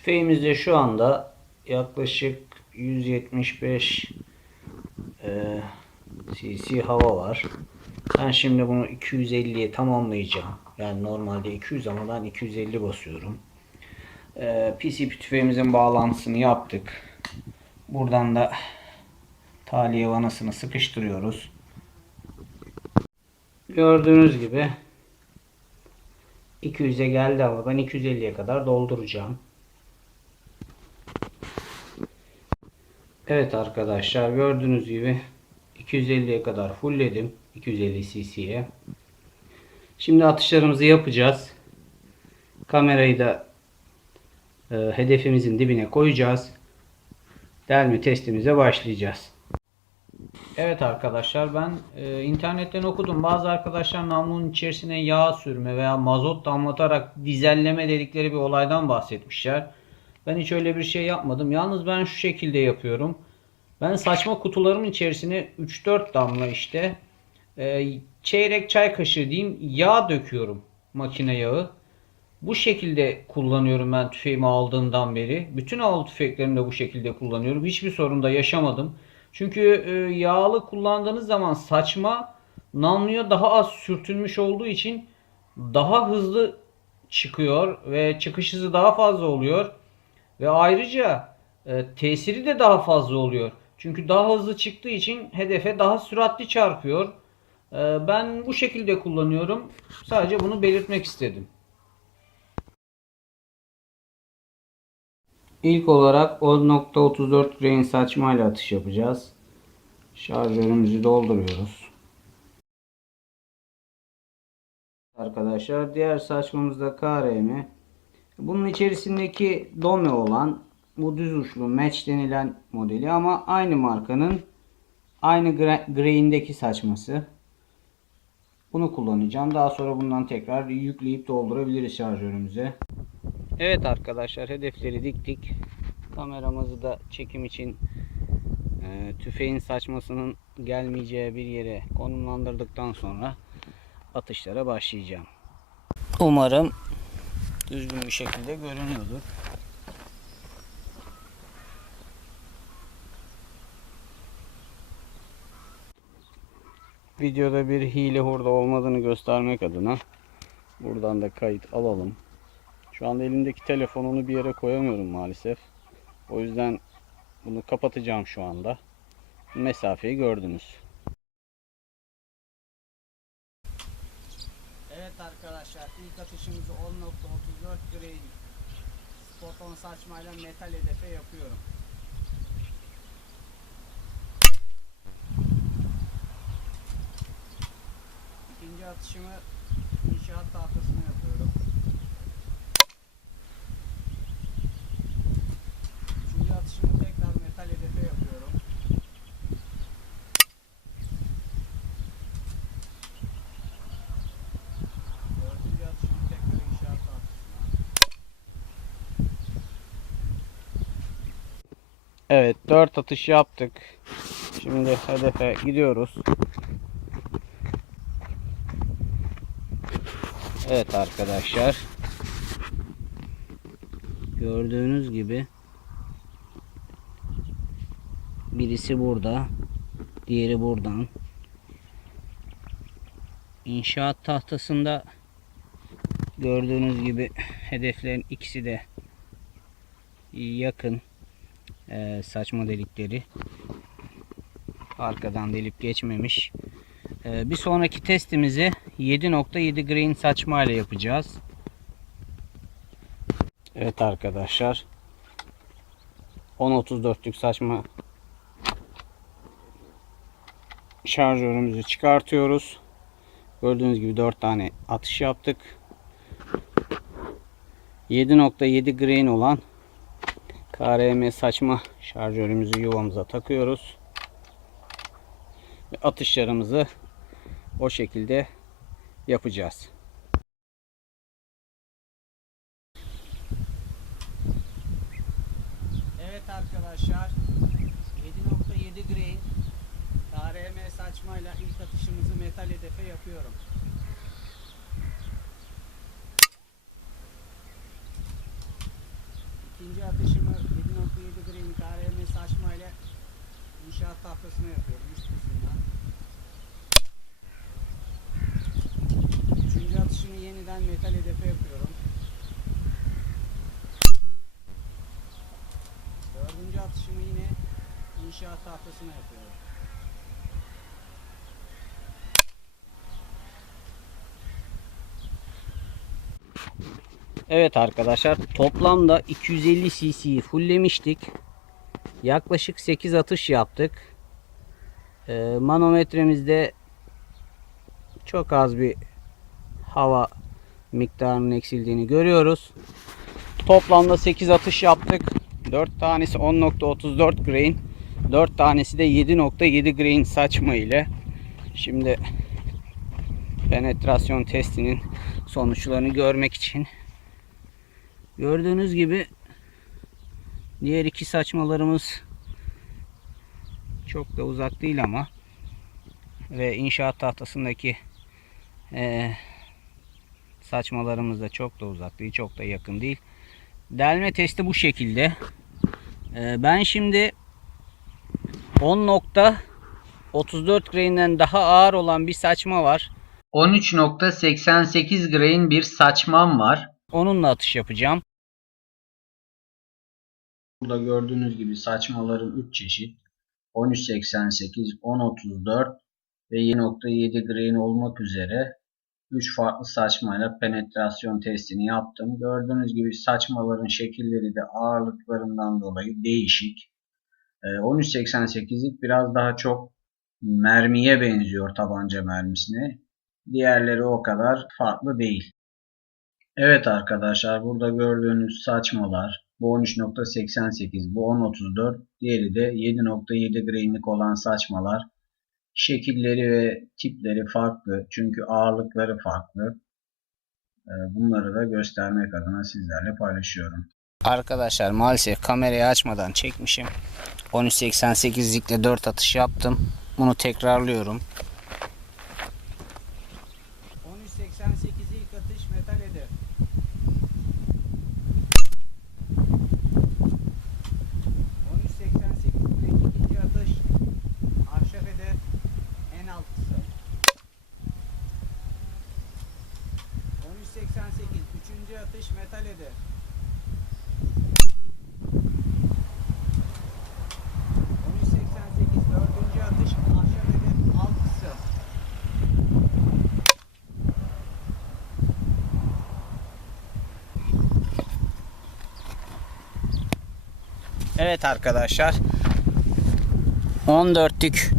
Tüfeğimizde şu anda yaklaşık 175 e, cc hava var. Ben şimdi bunu 250'ye tamamlayacağım. Yani normalde 200 ama ben 250 basıyorum. E, PCP tüfeğimizin bağlantısını yaptık. Buradan da taliye vanasını sıkıştırıyoruz. Gördüğünüz gibi 200'e geldi ama ben 250'ye kadar dolduracağım. Evet arkadaşlar gördüğünüz gibi 250'ye kadar fullledim. 250 cc'ye. Şimdi atışlarımızı yapacağız. Kamerayı da e, hedefimizin dibine koyacağız. Delme testimize başlayacağız. Evet arkadaşlar ben e, internetten okudum. Bazı arkadaşlar namlunun içerisine yağ sürme veya mazot damlatarak dizelleme dedikleri bir olaydan bahsetmişler. Ben hiç öyle bir şey yapmadım. Yalnız ben şu şekilde yapıyorum. Ben saçma kutularımın içerisine 3-4 damla işte e, çeyrek çay kaşığı diyeyim yağ döküyorum. Makine yağı. Bu şekilde kullanıyorum ben tüfeğimi aldığımdan beri. Bütün av tüfeklerimi de bu şekilde kullanıyorum. Hiçbir sorun da yaşamadım. Çünkü e, yağlı kullandığınız zaman saçma namluya daha az sürtünmüş olduğu için daha hızlı çıkıyor ve çıkış hızı daha fazla oluyor. Ve ayrıca e, tesiri de daha fazla oluyor. Çünkü daha hızlı çıktığı için hedefe daha süratli çarpıyor. E, ben bu şekilde kullanıyorum. Sadece bunu belirtmek istedim. İlk olarak 10.34 grain saçmayla atış yapacağız. Şarjörümüzü dolduruyoruz. Arkadaşlar diğer saçmamız da KRM. Bunun içerisindeki dome olan bu düz uçlu match denilen modeli ama aynı markanın aynı gra- grain'deki saçması. Bunu kullanacağım. Daha sonra bundan tekrar yükleyip doldurabiliriz şarjörümüze. Evet arkadaşlar hedefleri diktik. Kameramızı da çekim için e, tüfeğin saçmasının gelmeyeceği bir yere konumlandırdıktan sonra atışlara başlayacağım. Umarım düzgün bir şekilde görünüyordur. Videoda bir hile hurda olmadığını göstermek adına buradan da kayıt alalım. Şu anda elimdeki telefonunu bir yere koyamıyorum maalesef. O yüzden bunu kapatacağım şu anda. Mesafeyi gördünüz. Evet arkadaşlar ilk atışımızı 10.34 grain Spoton saçmayla metal hedefe yapıyorum. İkinci atışımı inşaat tahtasına yapıyorum. Üçüncü atışımı tekrar metal hedefe yapıyorum. Dördüncü atışımı tekrar inşaat tahtasına. Evet dört atış yaptık. Şimdi hedefe gidiyoruz. Evet arkadaşlar. Gördüğünüz gibi birisi burada, diğeri buradan. İnşaat tahtasında gördüğünüz gibi hedeflerin ikisi de yakın Ee, saçma delikleri arkadan delip geçmemiş. Ee, bir sonraki testimizi 7.7 green saçma ile yapacağız. Evet arkadaşlar. 10.34'lük saçma şarjörümüzü çıkartıyoruz. Gördüğünüz gibi 4 tane atış yaptık. 7.7 grain olan KRM saçma şarjörümüzü yuvamıza takıyoruz. Ve atışlarımızı o şekilde yapacağız. Evet arkadaşlar 7.7 grain KRM saçmayla ilk atışımızı metal hedefe yapıyorum. İkinci atışımı 7.7 green KRM saçmayla inşaat tahtasına yapıyorum üst kısmından. Üçüncü atışımı yeniden metal hedefe yapıyorum. Dördüncü atışımı yine inşaat tahtasına yapıyorum. Evet arkadaşlar toplamda 250 cc'yi fulllemiştik. Yaklaşık 8 atış yaptık. Ee, manometremizde çok az bir hava miktarının eksildiğini görüyoruz. Toplamda 8 atış yaptık. 4 tanesi 10.34 grain. 4 tanesi de 7.7 grain saçma ile. Şimdi penetrasyon testinin sonuçlarını görmek için Gördüğünüz gibi diğer iki saçmalarımız çok da uzak değil ama ve inşaat tahtasındaki eee, saçmalarımız da çok da uzak değil, çok da yakın değil. Delme testi bu şekilde. Eee, ben şimdi 10.34 grain'den daha ağır olan bir saçma var. 13.88 grain bir saçmam var. Onunla atış yapacağım. Burada gördüğünüz gibi saçmaların 3 çeşit. 1388, 1034 ve 7.7 grain olmak üzere 3 farklı saçmayla penetrasyon testini yaptım. Gördüğünüz gibi saçmaların şekilleri de ağırlıklarından dolayı değişik. Ee, 1388'lik biraz daha çok mermiye benziyor tabanca mermisine. Diğerleri o kadar farklı değil. Evet arkadaşlar burada gördüğünüz saçmalar bu 13.88 bu 10.34 diğeri de 7.7 grainlik olan saçmalar. Şekilleri ve tipleri farklı çünkü ağırlıkları farklı. Ee, bunları da göstermek adına sizlerle paylaşıyorum. Arkadaşlar maalesef kamerayı açmadan çekmişim. 13.88'likle 4 atış yaptım. Bunu tekrarlıyorum 1388 ilk atış metal hedef. %13.88 ikinci atış ahşap hedef en altısı. 13.88 üçüncü atış metal hedef. 13.88 dördüncü atış ahşap hedef alt kısım. Evet arkadaşlar 14'lük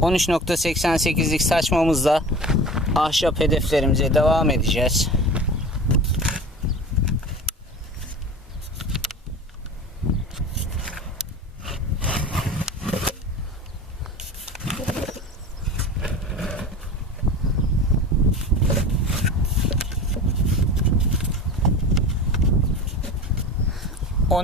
13.88'lik saçmamızla ahşap hedeflerimize devam edeceğiz.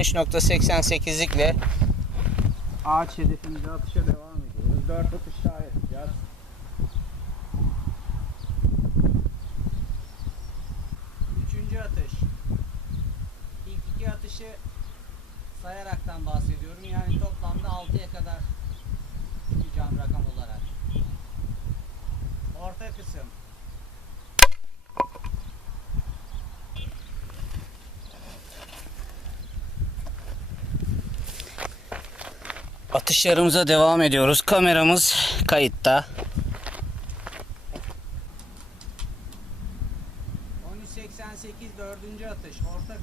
%13.88'likle ağaç hedefimize atışa devam ediyoruz. 4 atış daha yapacağız. Üçüncü atış. İlk iki atışı sayaraktan bahsediyorum. Yani toplamda 6'ya kadar çıkacağım rakam olarak. Orta kısım. Atışlarımıza devam ediyoruz. Kameramız kayıtta. 13.88 dördüncü atış. Orta.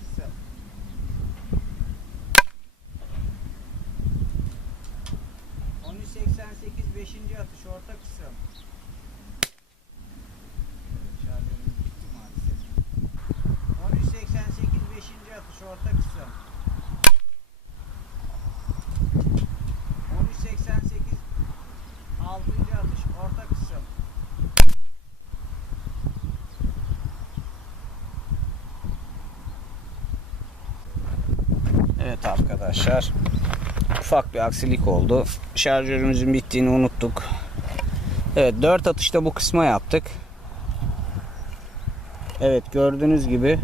%13.88 beşinci atış. Orta kısım. Şarjörümüz bitti maalesef. 13.88 beşinci atış. Orta kısım. 13.88 altıncı atış. Orta kısım. Evet arkadaşlar. Ufak bir aksilik oldu. Şarjörümüzün bittiğini unuttuk. Evet 4 atışta bu kısma yaptık. Evet gördüğünüz gibi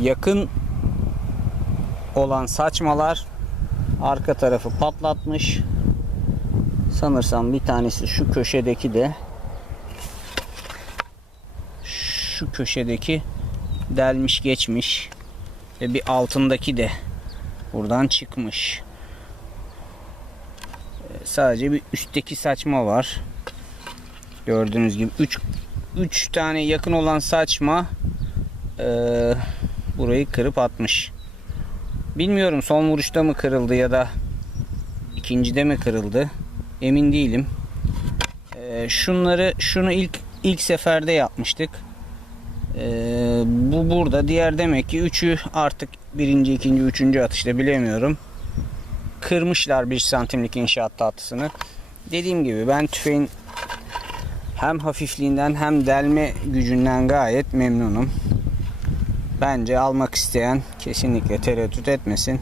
yakın olan saçmalar arka tarafı patlatmış. Sanırsam bir tanesi şu köşedeki de şu köşedeki delmiş geçmiş ve bir altındaki de buradan çıkmış. Ee, Sadece bir üstteki saçma var. Gördüğünüz gibi 3 3 tane yakın olan saçma eee, burayı kırıp atmış. Bilmiyorum son vuruşta mı kırıldı ya da ikincide mi kırıldı? Emin değilim. Eee, şunları şunu ilk ilk seferde yapmıştık. Eee, bu burada. Diğer demek ki üçü artık birinci, ikinci, üçüncü atışta bilemiyorum. Kırmışlar bir santimlik inşaat tahtısını. Dediğim gibi ben tüfeğin hem hafifliğinden hem delme gücünden gayet memnunum. Bence almak isteyen kesinlikle tereddüt etmesin.